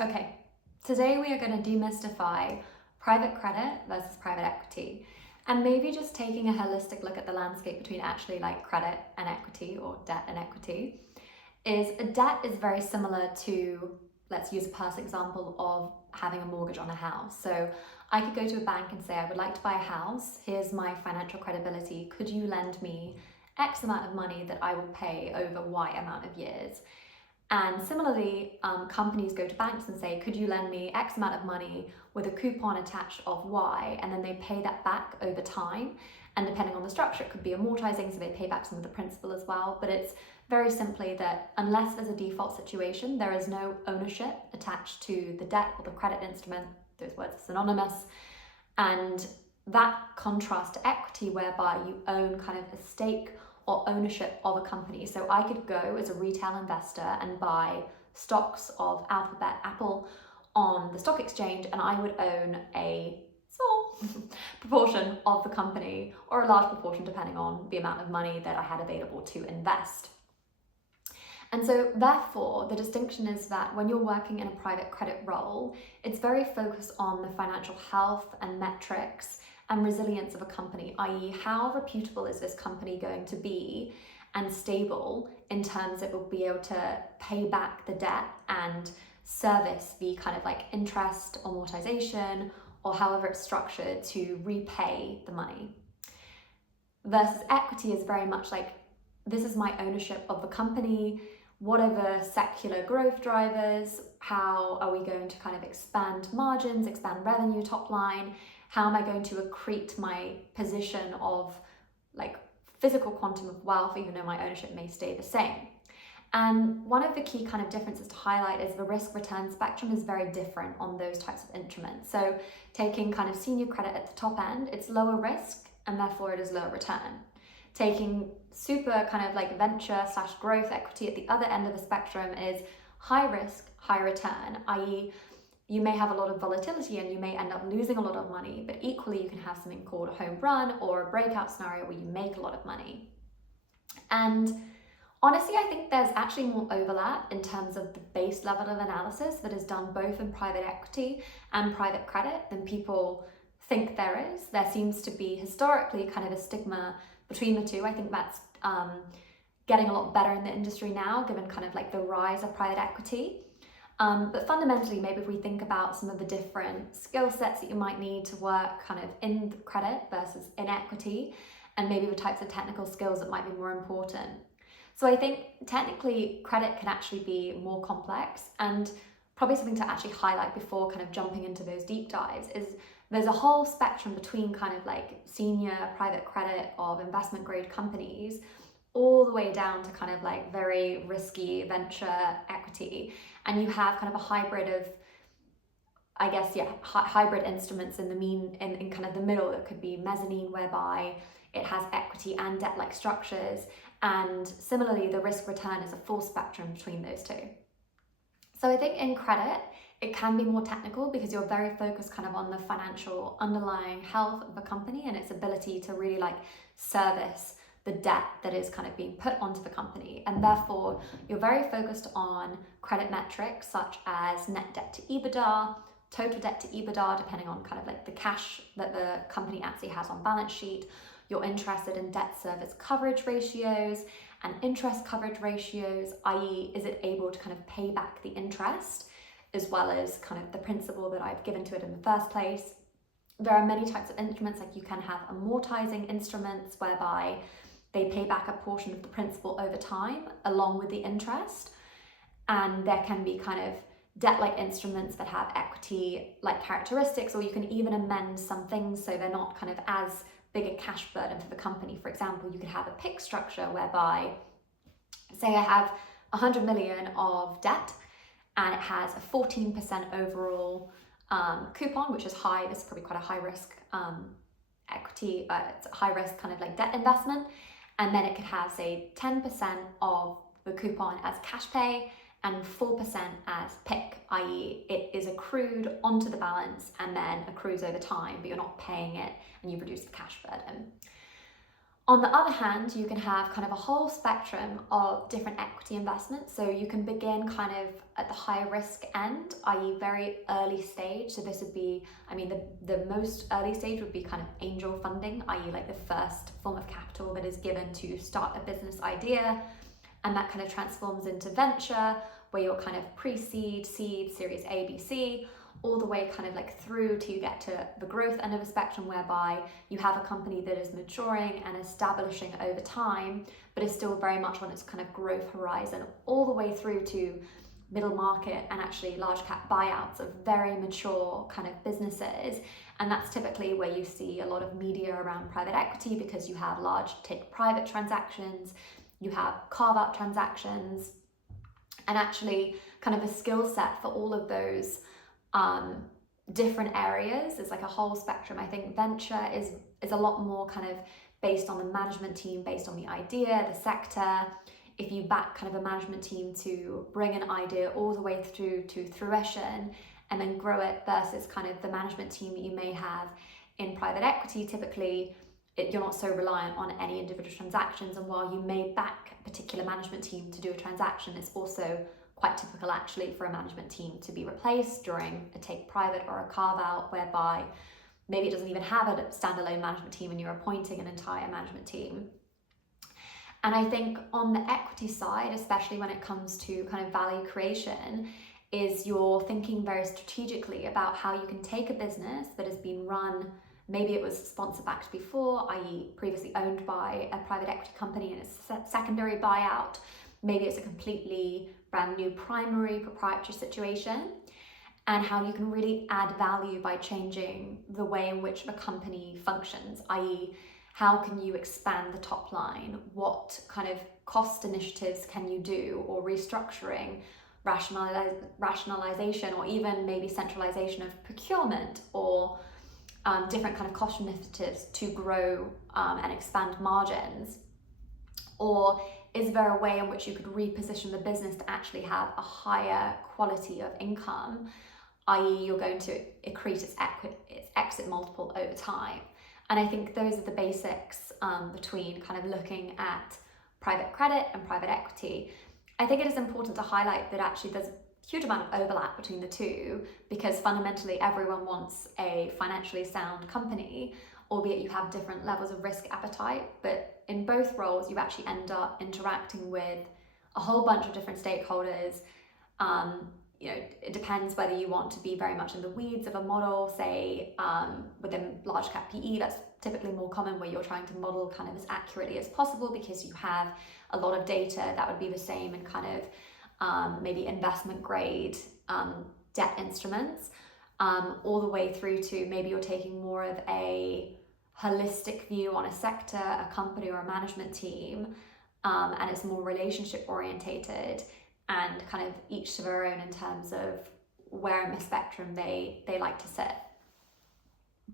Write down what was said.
Okay, today we are going to demystify private credit versus private equity, and maybe just taking a holistic look at the landscape between actually like credit and equity, or debt and equity. Is a debt is very similar to, let's use a past example of having a mortgage on a house. So I could go to a bank and say, I would like to buy a house, here's my financial credibility, could you lend me X amount of money that I will pay over Y amount of years? And similarly, companies go to banks and say, could you lend me X amount of money with a coupon attached of Y? And then they pay that back over time. And depending on the structure, it could be amortizing, so they pay back some of the principal as well. But it's very simply that unless there's a default situation, there is no ownership attached to the debt or the credit instrument. Those words are synonymous. And that contrasts to equity, whereby you own kind of a stake or ownership of a company. So I could go as a retail investor and buy stocks of Alphabet, Apple on the stock exchange, and I would own a small proportion of the company, or a large proportion depending on the amount of money that I had available to invest. And so therefore, the distinction is that when you're working in a private credit role, it's very focused on the financial health and metrics and resilience of a company, i.e. how reputable is this company going to be and stable in terms it will be able to pay back the debt and service the kind of like interest, amortization, or however it's structured to repay the money. Versus equity is very much like, this is my ownership of the company. What are the secular growth drivers? How are we going to kind of expand margins, expand revenue, top line? How am I going to accrete my position of like physical quantum of wealth, even though my ownership may stay the same? And one of the key kind of differences to highlight is the risk return spectrum is very different on those types of instruments. So taking kind of senior credit at the top end, it's lower risk and therefore it is lower return. Taking super kind of like venture / growth equity at the other end of the spectrum is high risk, high return, i.e. you may have a lot of volatility and you may end up losing a lot of money, but equally you can have something called a home run or a breakout scenario where you make a lot of money. And honestly, I think there's actually more overlap in terms of the base level of analysis that is done both in private equity and private credit than people think there is. There seems to be historically kind of a stigma between the two. I think that's getting a lot better in the industry now, given kind of like the rise of private equity. But fundamentally, maybe if we think about some of the different skill sets that you might need to work kind of in credit versus in equity, and maybe the types of technical skills that might be more important. So I think technically credit can actually be more complex, and probably something to actually highlight before kind of jumping into those deep dives is there's a whole spectrum between kind of like senior private credit of investment grade companies all the way down to kind of like very risky venture equity. And you have kind of a hybrid of, I guess, hybrid instruments in kind of the middle that could be mezzanine, whereby it has equity and debt-like structures. And similarly, the risk return is a full spectrum between those two. So I think in credit, it can be more technical because you're very focused kind of on the financial underlying health of a company and its ability to really like service the debt that is kind of being put onto the company. And therefore, you're very focused on credit metrics such as net debt to EBITDA, total debt to EBITDA, depending on kind of like the cash that the company actually has on balance sheet. You're interested in debt service coverage ratios and interest coverage ratios, i.e. is it able to kind of pay back the interest as well as kind of the principal that I've given to it in the first place. There are many types of instruments, like you can have amortizing instruments whereby they pay back a portion of the principal over time along with the interest. And there can be kind of debt-like instruments that have equity-like characteristics, or you can even amend some things so they're not kind of as big a cash burden for the company. For example, you could have a PIK structure whereby, say I have 100 million of debt and it has a 14% overall coupon, which is high. This is probably quite a high risk equity, it's a high risk kind of like debt investment. And then it could have, say, 10% of the coupon as cash pay and 4% as PIK, i.e. it is accrued onto the balance and then accrues over time, but you're not paying it and you reduce the cash burden. On the other hand, you can have kind of a whole spectrum of different equity investments. So you can begin kind of at the high risk end, i.e. very early stage. So this would be, I mean, the most early stage would be kind of angel funding, i.e. like the first form of capital that is given to start a business idea. And that kind of transforms into venture, where you're kind of pre-seed, seed, series A, B, C, all the way kind of like through to you get to the growth end of a spectrum, whereby you have a company that is maturing and establishing over time, but is still very much on its kind of growth horizon, all the way through to middle market and actually large cap buyouts of very mature kind of businesses. And that's typically where you see a lot of media around private equity, because you have large take private transactions, you have carve out transactions, and actually kind of a skill set for all of those different areas. It's like a whole spectrum. I think venture is a lot more kind of based on the management team, based on the idea, the sector. If you back kind of a management team to bring an idea all the way through to fruition and then grow it, versus kind of the management team that you may have in private equity, typically you're not so reliant on any individual transactions. And while you may back a particular management team to do a transaction, it's also quite typical actually for a management team to be replaced during a take private or a carve out, whereby maybe it doesn't even have a standalone management team and you're appointing an entire management team. And I think on the equity side, especially when it comes to kind of value creation, is you're thinking very strategically about how you can take a business that has been run, maybe it was sponsor backed before, i.e. previously owned by a private equity company and it's a secondary buyout. Maybe it's a completely brand new primary proprietary situation, and how you can really add value by changing the way in which the company functions, i.e. how can you expand the top line? What kind of cost initiatives can you do, or restructuring, rationalization, or even maybe centralization of procurement, or different kind of cost initiatives to grow and expand margins? Or is there a way in which you could reposition the business to actually have a higher quality of income, i.e. you're going to accrete its exit multiple over time? And I think those are the basics between kind of looking at private credit and private equity. I think it is important to highlight that actually there's a huge amount of overlap between the two, because fundamentally everyone wants a financially sound company, albeit you have different levels of risk appetite. But in both roles, you actually end up interacting with a whole bunch of different stakeholders. It depends whether you want to be very much in the weeds of a model, say within large cap PE, that's typically more common, where you're trying to model kind of as accurately as possible because you have a lot of data. That would be the same in kind of maybe investment grade debt instruments, all the way through to maybe you're taking more of a holistic view on a sector, a company, or a management team, and it's more relationship orientated, and kind of each to their own in terms of where in the spectrum they like to sit.